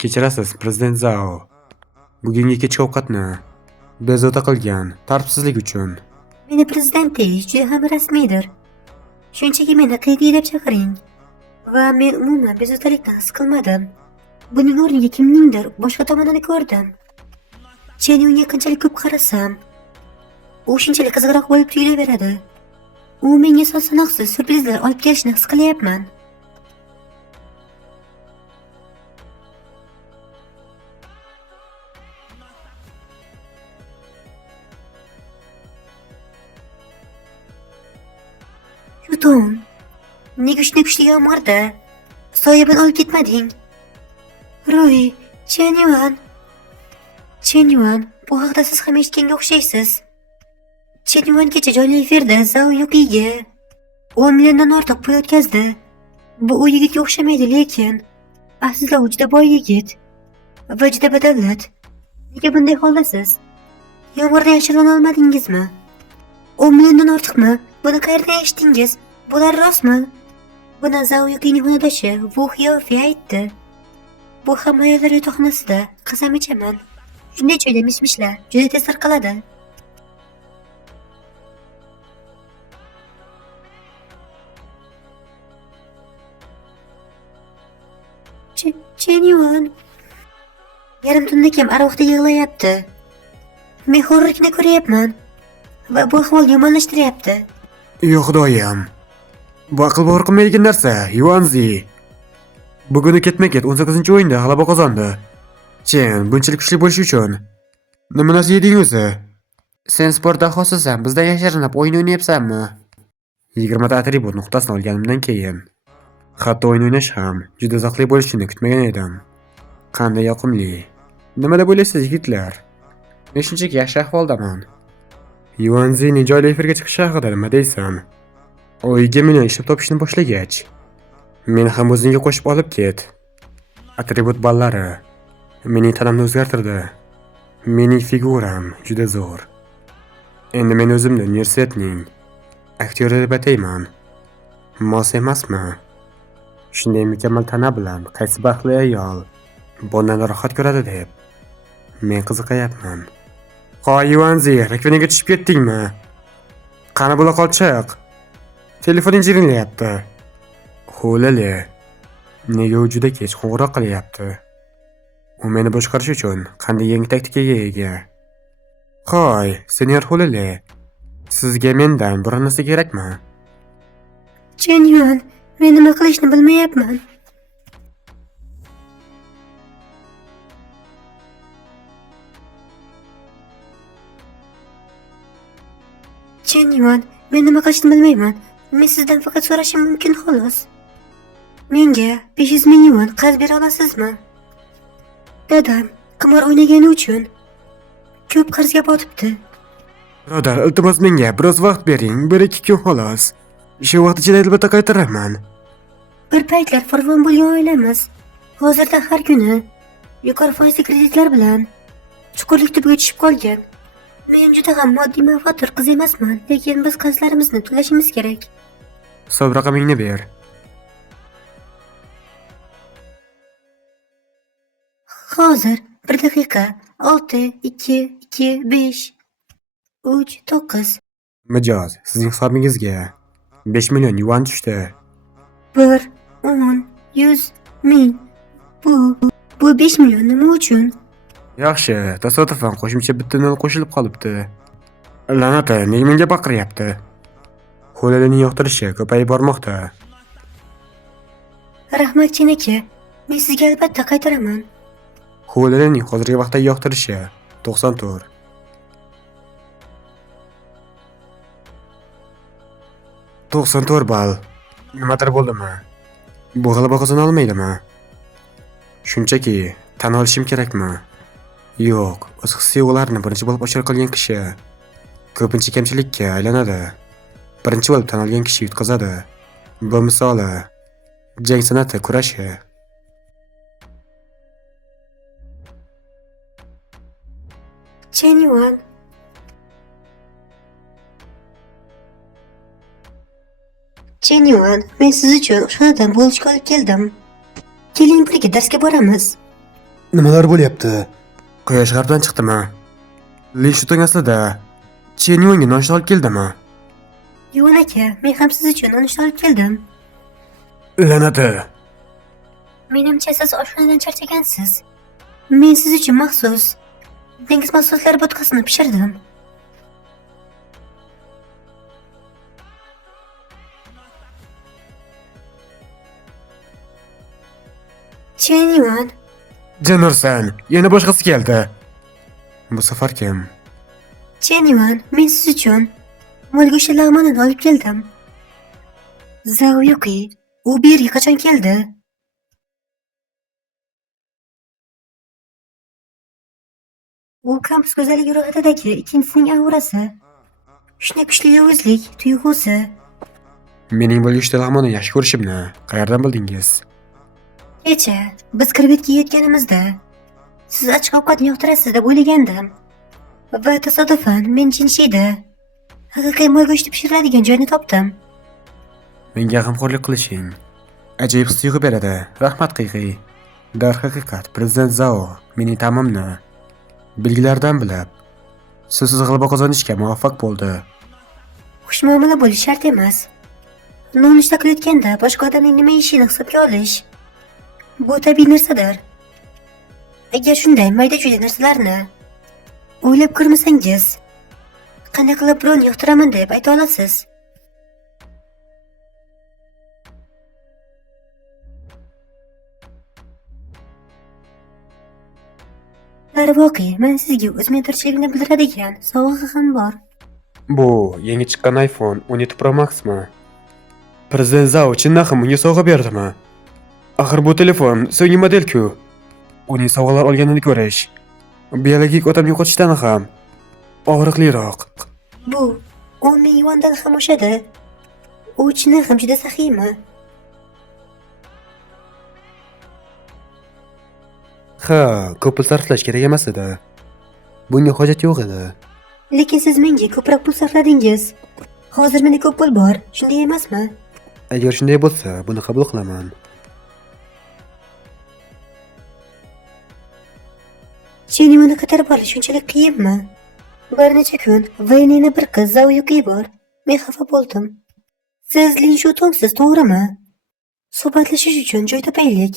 Kechirasiz, prezident Zhao. Bugungi kechki ovqatni bezovta qilgan tartibsizlik uchun. Meni prezident deyish juda ham rasmiydir. Shunchaki meni qiyg'iy deb chaqiring. Va men umuman bezovtalikni his qilmadim. Buning o'rniga kimningdir boshqa tomonini ko'rdim. Chenyunga qanchalik ko'p qarasam, u shunchalik qiziqroq bo'lib tuyulaveradi. U menga son-sanoqsiz syurprizlar olib kelishini his qilyapman. Yuton, nega shunday kuchli yomg'irda soyabon olib ketmading? Roy, Chenyuan, bu haqda siz ham eshitganga o'xshaysiz. Chenyuan kecha jonli efirda Zhao Yuqiga 10 milliondan ortiq pul o'tkazdi. Bu u yigitga o'xshamaydi, lekin aslida u juda boy yigit va juda badavlat. Nega bunday holdasiz? Yomg'irda yashirona olmadingizmi? 10 milliondan ortiqmi? Buni qayerdan eshitdingiz? Bular rostmi? Buni Zhao Yuqining xonadoshi Wu Xiaofi aytdi. Bu ham ayollar yotoqxonasida, qasam ichaman. Shunday joyda mish-mishlar juda tez tarqaladi. Chenyuan, yarim tunda kim aroqda yig'layapti. Men horrorlikni ko'ryapman va bu ahvolni yomonlashtiryapti. Yo'q xudoyim. Bu aql bovar qilmaydigan narsa, Yuanzi. Buguni ketma-ket 18-o'yinda g'alaba qozondi. Chen, bunchalik kuchli bo'lish uchun nima narsa yeding o'zi? Sen sport dahosisan, bizda yashirinib o'yin o'ynayapsanmi? 20 ta atribut nuqtasini olganimdan keyin hatto o'yin o'ynash ham juda zavqli bo'lishini kutmagan edim. Qanday yoqimli. Nima deb o'ylaysiz, yigitlar? Men shunchaki yaxshi ahvoldaman. Yuanzining joyli efirga chiqishi haqida nima deysan? O 2 million ishlab topishni boshlagach, meni ham o'zingga qo'shib olib ket. Atribut ballari mening tanamni o'zgartirdi. Mening figuram juda zo'r. Endi men o'zimni universitetning aktyori deb atayman. Mos emasmi? Shunday mukammal tana bilan qaysi baxtli ayol bundan rohat ko'radi deb men qiziqayapman. Qo'y Yuanzi, rakvinaga tushib ketdingmi? Qani bo'la qolchiq. Telefoning jiringlayapti. Xo'lali. Nega u juda kech qo'ng'iroq qilyapti? U meni boshqarish uchun qanday yangi taktikaga ega? Qo'y, senyor Xo'lali. Sizga mendan biror narsa kerakmi? Chenyuan, men nima qilishni bilmayapman. Chenyuan, men nima qilishni bilmayman. Men sizdan faqat so'rashim mumkin xolos. Menga 500 ming yuan qarz bera olasizmi? Dadam qimor o'ynagani uchun ko'p qarzga botibdi. Birodar, iltimos menga biroz vaqt bering, 1-2 kun xolos. Shu vaqt ichida albatta qaytaraman. Bir paytlar farovon bo'lgan oilamiz hozirda har kuni yuqori foizli kreditlar bilan chuqurlik tubiga tushib qolgan. Men juda ham moddiy manfaatdor qiz emasman, lekin biz qarzlarimizni to'lashimiz kerak. Hisob raqamingni ber. Hozir 1 daqiqa 6 2 2 5 3 9 Mijoz, sizning hisobingizga 5 million yuan tushdi. 1 10 100 ming. Bu 5 million nima uchun? Yaxshi, tasodifan qo'shimcha bitta nol qo'shilib qolibdi. La'nati, nega menga baqiryapti? Xo'lalining yoqtirishi ko'payib bormoqda. Rahmat Chinaka, men sizga albatta qaytaraman. Xo'lalining hozirgi vaqtdagi yoqtirishi 94. Ball. Nimadir bo'ldimi? Bu g'alaba qozona olmaydimi? Shunchaki tan olishim kerakmi? Yo'q, o'z his-tuyg'ularini birinchi bo'lib oshkor qilgan kishi ko'pincha kamchilikka aylanadi. Birinchi bo'lib tan olgan kishi yutqazadi. Bu misoli jang san'ati kurashi. Chenyuan, men siz uchun oshxonadan bulочка olib keldim. Keling birga darsga boramiz. Nimalar bo'lyapti? Quyosh g'arbdan chiqdimi? Li Shutong aslida Chen Yuanga nonushta olib keldimi? Yuvan aka, men ham siz uchun nonushta olib keldim. La'nati. Menimcha siz oshxonadan charchagansiz. Men siz uchun maxsus dengiz mahsulotlari bo'tqasini pishirdim. Chen Yuan, Janursan, yana boshqasi keldi. Bu safar kim? Chen Yuan, men siz uchun mol go'shti lag'monini olib keldim. Zhao Yuqi, u bu yerga qachon keldi? U kampus go'zalligi ro'yxatidagi ikkinchisining aurasi. Shunday kuchli yovuzlik tuyg'usi. Mening bo'lgishda lag'monni yaxshi ko'rishimni qayerdan bildingiz? Kecha biz kirbetga yetganimizda siz ochiq ovqatni yoqtirasiz deb o'ylagandim. Va tasodifan men Jinshida haqiqiy mol go'shti pishiriladigan joyni topdim. Menga g'amxo'rlik qilishing ajoyib his-tuyg'u beradi. Rahmat Qiyg'i. Darhaqiqat, prezident Zhao mening ta'mimni belgilardan bilib, sizsiz g'alaba qozonishga muvaffaq bo'ldi. Xushmuomala bo'lish shart emas. Nonushta qilayotganda boshqa odamning nima yeyishini hisobga olish bu tabiiy narsadir. Agar shunday mayda-chuyda narsalarni o'ylab ko'rmasangiz, qanday qilib birovni yoqtiraman deb ayta olasiz? Darvoqe, men sizga o'z mentorchiligimni bildiradigan sovg'a ham bor. Bu yangi chiqqan iPhone 17 Pro Maxmi? Prezident Zhao chindan ham unga sovg'a berdimi? Axir bu telefon so'nggi model-ku. Uning sovg'alar olganini ko'rish biologik otamni yo'qotishdan ham og'riqliroq. Bu 10 ming yuandan ham oshadi. U chindan ham juda saxiymi? Ha, ko'p pul sarflash kerak emas edi. Bunga hojat yo'q edi. Lekin siz menga ko'proq pul sarfladingiz. Hozir menda ko'p pul bor, shunday emasmi? Agar shunday bo'lsa, buni qabul qilaman. Chenimani qaytarib olish shunchalik qiyinmi? Bir necha kun va yana bir qiz Zhao Yuqi bor. Men xafa bo'ldim. Siz Lin Shutongsiz, to'g'rimi? Suhbatlashish uchun joy topaylik.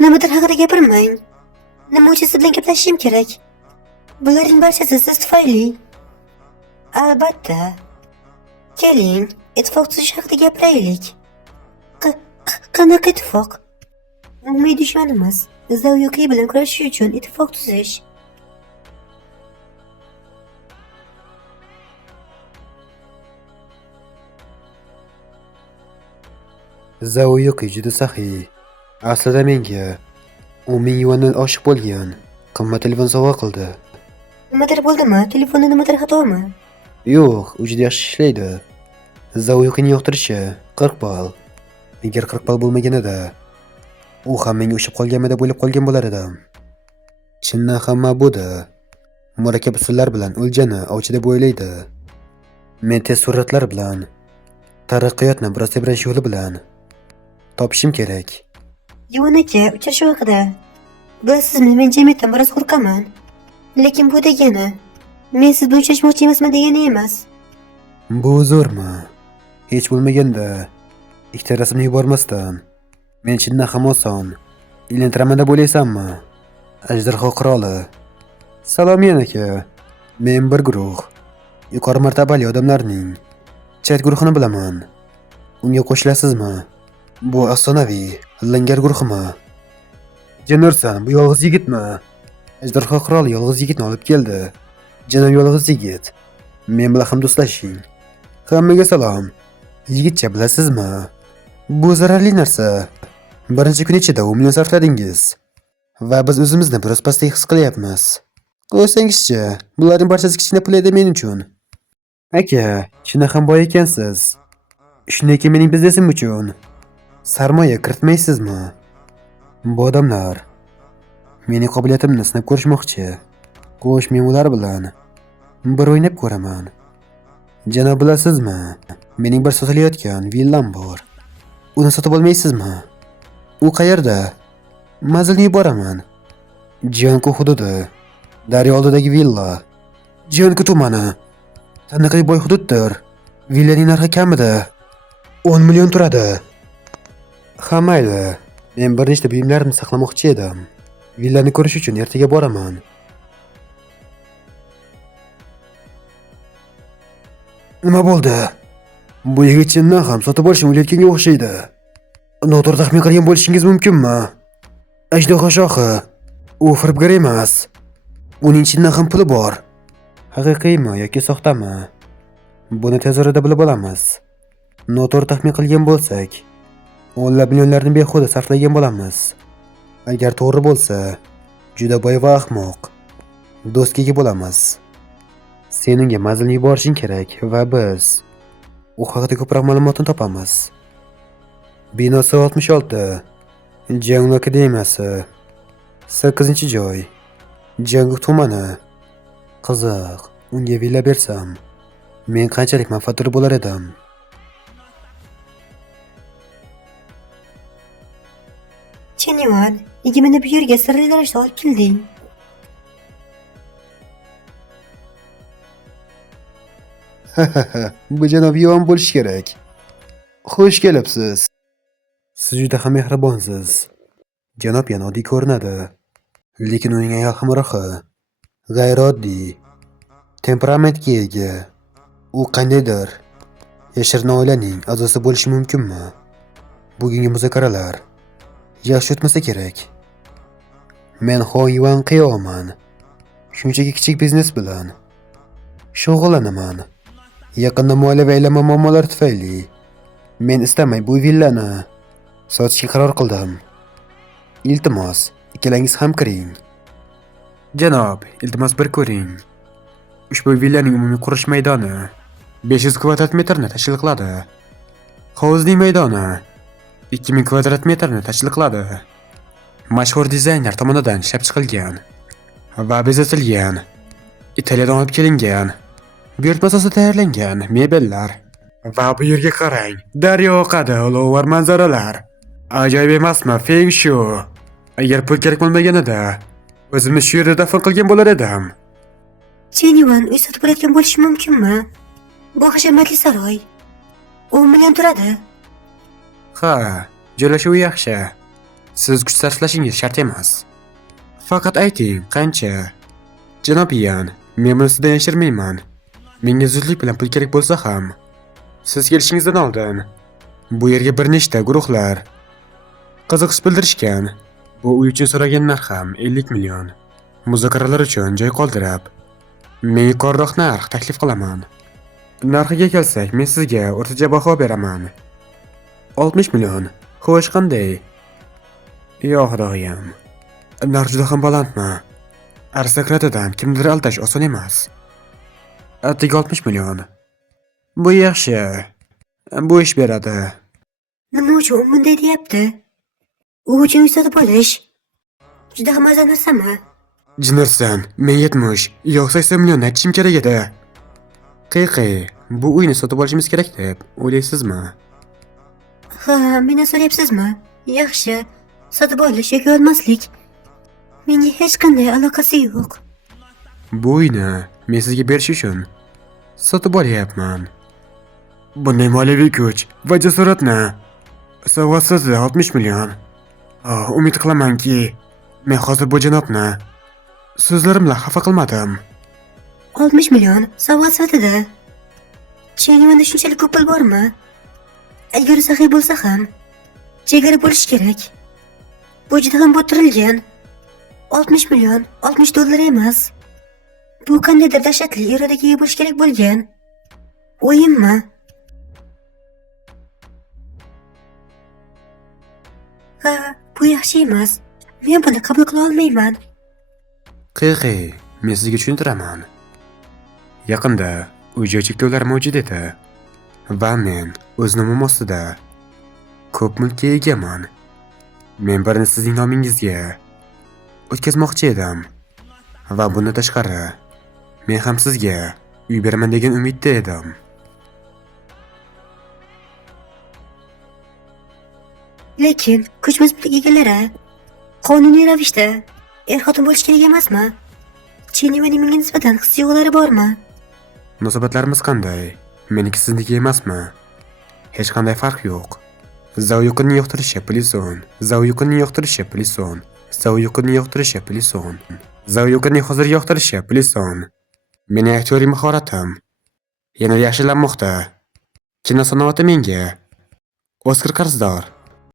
Nimadir haqida gapirmang. Nima uchun siz bilan gaplashishim kerak? Bularning barchasi siz tufayli. Albatta. Keling, ittifoq tuzish haqida gapiraylik. Qanaqa ittifoq? Umumiy dushmanimiz Zhao Yuqi bilan kurashish uchun ittifoq tuzish. Zhao Yuqi juda saxiy. Aslida menga 10 ming yuandan oshiq bo'lgan qimmat telefon sovg'a qildi. Nimadir bo'ldimi? Telefonda nimadir xatomi? Yo'q, u juda yaxshi ishlaydi. Zhao Yuqining yoqtirishi 40 ball. Agar 40 ball bo'lmaganida, u ham menga o'xshab qolganmi deb o'ylab qolgan bo'lar edim. Chindan ham ma'buda murakkab usullar bilan o'ljani ovchi deb o'ylaydi. Men tez suratlar bilan taraqqiyotni biroz tebranish yo'li bilan topishim kerak. Yuvan aka, uchrashuv haqida. Bilasizmi, men jamiyatdan biroz qo'rqaman. Lekin bu degani, men siz bilan uchrashmoqchi emasman degani emas. Bu zo'rmi? Hech bo'lmaganda ikkita rasmni yubormasdan men chindan ham oson iylantiraman deb o'ylaysanmi? Ajdarho qiroli. Salom aka. Men bir guruh yuqori martabali odamlarning chat guruhini bilaman. Unga qo'shilasizmi? Bu afsonaviy langar guruhimi? Janursan, bu yolg'iz yigitmi? Ajdarho qiroli yolg'iz yigitni olib keldi. Janob yolg'iz yigit, men bilan ham do'stlashing. Hammaga salom. Yigitcha bilasizmi? Bu zararli narsa. Birinchi kun ichida 10 million sarfladingiz. Va biz o'zimizni biroz pastdek his qilyapmiz. Qo'ysangizchi, bularning barchasi kichkina pul edi men uchun. Aka, chindan ham boy ekansiz. Shunday ekan mening biznesim uchun sarmoya kiritmaysizmi? Bu odamlar mening qobiliyatimni sinab ko'rishmoqchi. Qo'sh, men ular bilan bir o'ynab ko'raman. Janob, bilasizmi, mening bir sotilayotgan villam bor. uni sotib olmaysizmi? U qayerda? Manzilni yuboraman. Jionku hududi. Daryo oldidagi villa. Jionku tumani. Taniqli boy hududdir. Villaning narxi kamida 10 million turadi. Ha mayli. Men bir nechta buyumlarimni saqlamoqchi edim. Villani ko'rish uchun ertaga boraman. Nima bo'ldi? Bu yigit chindan ham sotib olishni o'ylayotganga o'xshaydi. Noto'g'ri taxmin qilgan bo'lishingiz mumkinmi? Ajdaho shohi. U firibgar emas. Uning chindan ham puli bor. Haqiqiymi yoki soxtami? Buni tez orada bilib olamiz. Noto'g'ri taxmin qilgan bo'lsak, o'nlab millionlarni behuda sarflagan bo'lamiz. Agar to'g'ri bo'lsa, juda boy va ahmoq do'stga bo'lamiz. Sen unga manzilni yuborishing kerak va biz u haqida ko'proq ma'lumotni topamiz. Binosi 66. Janglu akademiyasi. 8-joy. Janglu tumani. Qiziq, unga villa bersam, men qanchalik manfaatdor bo'lar edim? Chenyuan, nega meni bu yerga sirli ravishda olib kelding? Bu janob Yuan bo'lishi kerak. Xush kelibsiz. Siz juda ham mehribonsiz. Janob Yan oddiy ko'rinadi, lekin uning ayol hamrohi g'ayrioddiy temperamentga ega. U qandaydir yashirin oilaning a'zosi bo'lishi mumkinmi? Bugungi muzokaralar yaxshi o'tmasa kerak. Men Ho Yuan qiyoman. Shunchaki kichik biznes bilan shug'ullanaman. Yaqinda moliyaviy aylanma muammolari tufayli men istamay bu villani sotishga qaror qildim. Iltimos, ikkalangiz ham kiring. Janob, iltimos bir ko'ring. Ushbu villaning umumiy qurish maydoni 500 kvadrat metrni tashkil qiladi. Hovuzning maydoni 2000 kvadrat metrni tashkil qiladi. Mashhur dizayner tomonidan ishlab chiqilgan va bezatilgan, Italiyadan olib kelingan, buyurtma asosida tayyorlangan mebellar. Va bu yerga qarang, daryo oqadi, ulug'vor manzaralar. Ajoyib emasmi, Feng Shui? Agar pul kerak bo'lmaganida o'zimni shu yerda dafn qilgan bo'lar edim. Chenyuan uy sotib olayotgan bo'lishi mumkinmi? Bu hashamatli saroy 10 million turadi. Ha, joylashuvi yaxshi. Siz kuch sarflashingiz shart emas. Faqat ayting, qancha? Janob Yan, men buni sizdan yashirmayman. Menga zudlik bilan pul kerak bo'lsa ham, siz kelishingizdan oldin bu yerga bir nechta guruhlar qiziqish bildirishgan. Bu uy uchun so'ragan narxim 50 million. Muzokaralar uchun joy qoldirib, men yuqoriroq narx taklif qilaman. Narxiga kelsak, men sizga o'rtacha baho beraman. 60 million. Xo'sh, qanday? Yo'q, xudoyim. Narx juda ham balandmi? Aristokratidan kimdir aldash oson emas. Atigi 60 million. Bu yaxshi. Bu ish beradi. Nima uchun bunday deyapti? U uchun uy sotib olish juda ham arzon narsami? Jinirsan, men 70 yoki 80 million aytishim kerak edi. Qiy, bu uyni sotib olishimiz kerak deb o'ylaysizmi? Ha, meni so'rayapsizmi? Yaxshi, sotib olish yoki olmaslik menga hech qanday aloqasi yo'q. Bu uyni men sizga berish uchun sotib olyapman. Bunday moliyaviy kuch va jasoratni savodsiz 60 million. Umid qilamanki, men hozir bu janobni so'zlarim bilan xafa qilmadim. 60 million savod sifatida. Chenyuanda shunchalik ko'p pul bormi? Agar saxiy bo'lsa ham chegara bo'lishi kerak. Bu juda ham botirilgan. 60 million, 60 dollar emas. Bu qandaydir dahshatli irodaga ega bo'lish kerak bo'lgan. O'yinmi? Ha, bu yaxshi emas. Men buni qabul qila olmayman. Qiy, men sizga tushuntiraman. Yaqinda uy-joy cheklovlari mavjud edi va men o'z nomim ostida ko'p mulkka egaman. Men birini sizning nomingizga o'tkazmoqchi edim va bundan tashqari men ham sizga uy beraman degan umidda edim. Lekin kuchimiz birlik egalari qonuniy ravishda er-xotin bo'lish kerak emasmi? Chenimaning menga nisbatan his-tuyg'ulari bormi? Munosabatlarimiz qanday? Meniki sizniki emasmi? Hech qanday farq yo'q. Zauyuqni yoqtirishi plison. Zauyuqni yoqtirishi plison. Zauyuqni yoqtirishi plison. Zauyuqni hozir yoqtirishi plison. Mening aktyorlik mahoratim yana yaxshilanmoqda. Kino sanoati menga Oskar qarzdor.